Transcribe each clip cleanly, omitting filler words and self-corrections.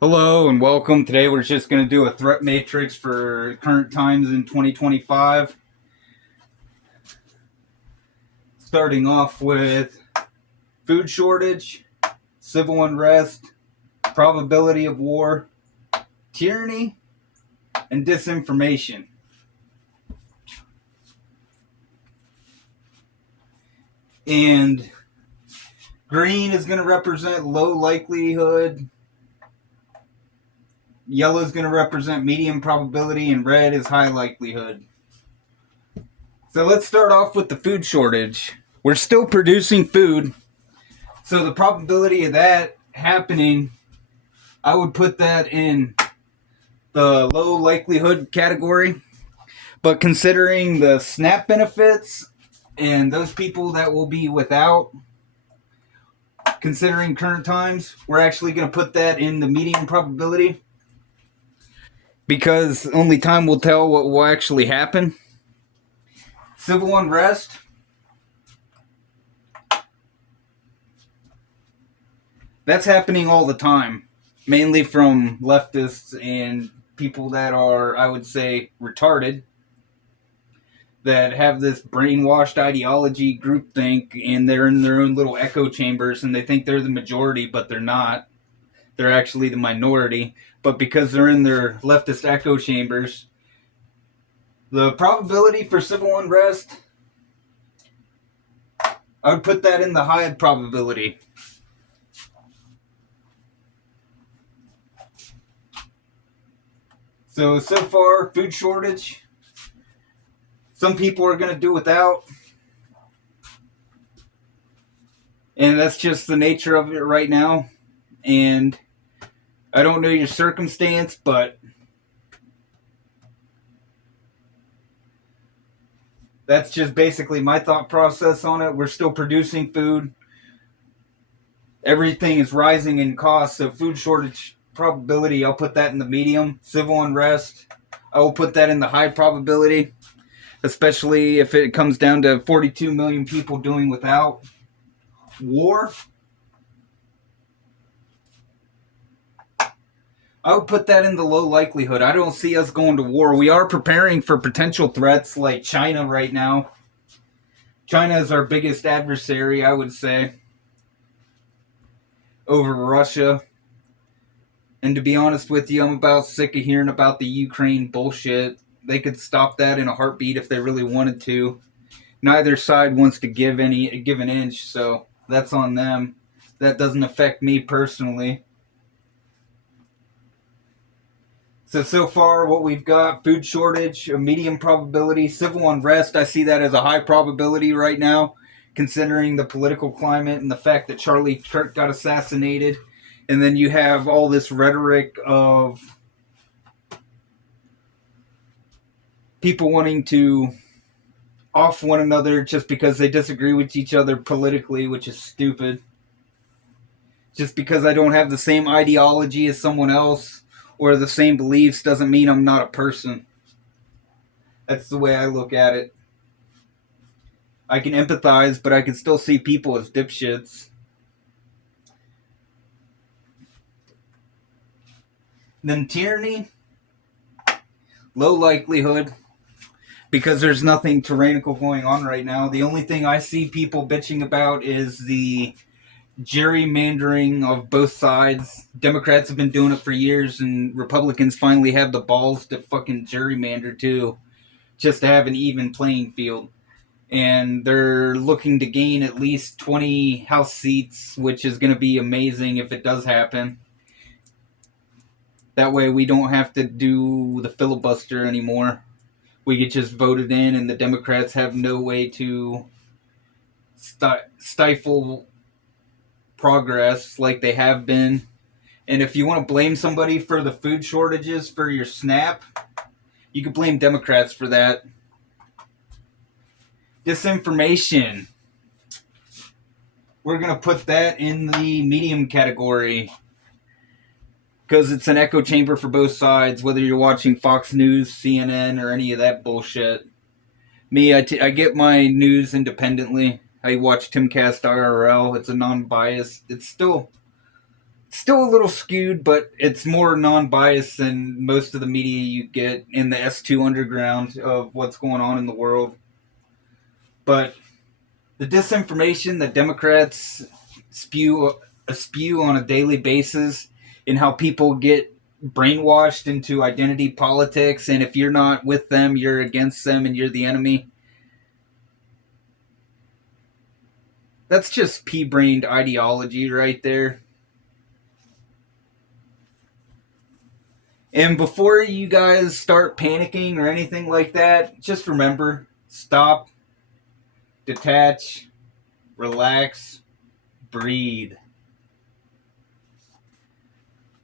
Hello and welcome. Today we're just going to do a threat matrix for current times in 2025. Starting off with food shortage, civil unrest, probability of war, tyranny, and disinformation. And green is going to represent low likelihood, yellow is going to represent medium probability, and red is high likelihood. So let's start off with the food shortage. We're still producing food, so the probability of that happening, I would put that in the low likelihood category. But considering the SNAP benefits and those people that will be without, considering current times, we're actually going to put that in the medium probability because only time will tell what will actually happen. Civil unrest. That's happening all the time, mainly from leftists and people that are, I would say, retarded, that have this brainwashed ideology groupthink, and they're in their own little echo chambers, and they think they're the majority, but they're not. They're actually the minority. But because they're in their leftist echo chambers, the probability for civil unrest, I would put that in the high probability. So far, food shortage. Some people are going to do without. And that's just the nature of it right now. And I don't know your circumstance, but that's just basically my thought process on it. We're still producing food. Everything is rising in cost, so food shortage probability, I'll put that in the medium. Civil unrest, I will put that in the high probability, especially if it comes down to 42 million people doing without. War, I would put that in the low likelihood. I don't see us going to war. We are preparing for potential threats like China right now. China is our biggest adversary, I would say, over Russia. And to be honest with you, I'm about sick of hearing about the Ukraine bullshit. They could stop that in a heartbeat if they really wanted to. Neither side wants to give an inch, so that's on them. That doesn't affect me personally. So far, what we've got: food shortage, a medium probability; civil unrest, I see that as a high probability right now, considering the political climate and the fact that Charlie Kirk got assassinated. And then you have all this rhetoric of people wanting to off one another just because they disagree with each other politically, which is stupid. Just because I don't have the same ideology as someone else or the same beliefs doesn't mean I'm not a person. That's the way I look at it. I can empathize, but I can still see people as dipshits. Then tyranny, low likelihood, because there's nothing tyrannical going on right now. The only thing I see people bitching about is the gerrymandering of both sides. Democrats have been doing it for years, and Republicans finally have the balls to fucking gerrymander too, just to have an even playing field. And they're looking to gain at least 20 House seats, which is going to be amazing if it does happen. That way we don't have to do the filibuster anymore. We get just voted in, and the Democrats have no way to stifle progress like they have been. And if you want to blame somebody for the food shortages for your SNAP, you can blame Democrats for that. Disinformation, we're going to put that in the medium category because it's an echo chamber for both sides, whether you're watching Fox News, CNN, or any of that bullshit. Me, I get my news independently. I watch Timcast IRL. It's a non-biased. It's still Still a little skewed, but it's more non-biased than most of the media you get in the S2 underground of what's going on in the world. But the disinformation that Democrats spew on a daily basis, and how people get brainwashed into identity politics, and if you're not with them, you're against them and you're the enemy. That's just pea-brained ideology right there. And before you guys start panicking or anything like that, just remember, stop, detach, relax, breathe.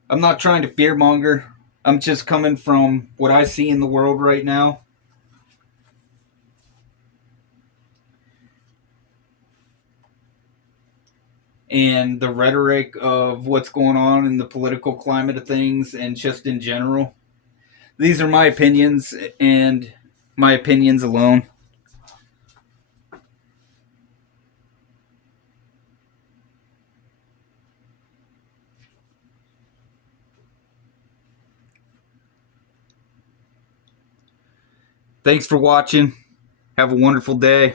I'm not trying to fearmonger. I'm just coming from what I see in the world right now. And the rhetoric of what's going on in the political climate of things and just in general. These are my opinions and my opinions alone. Thanks for watching. Have a wonderful day.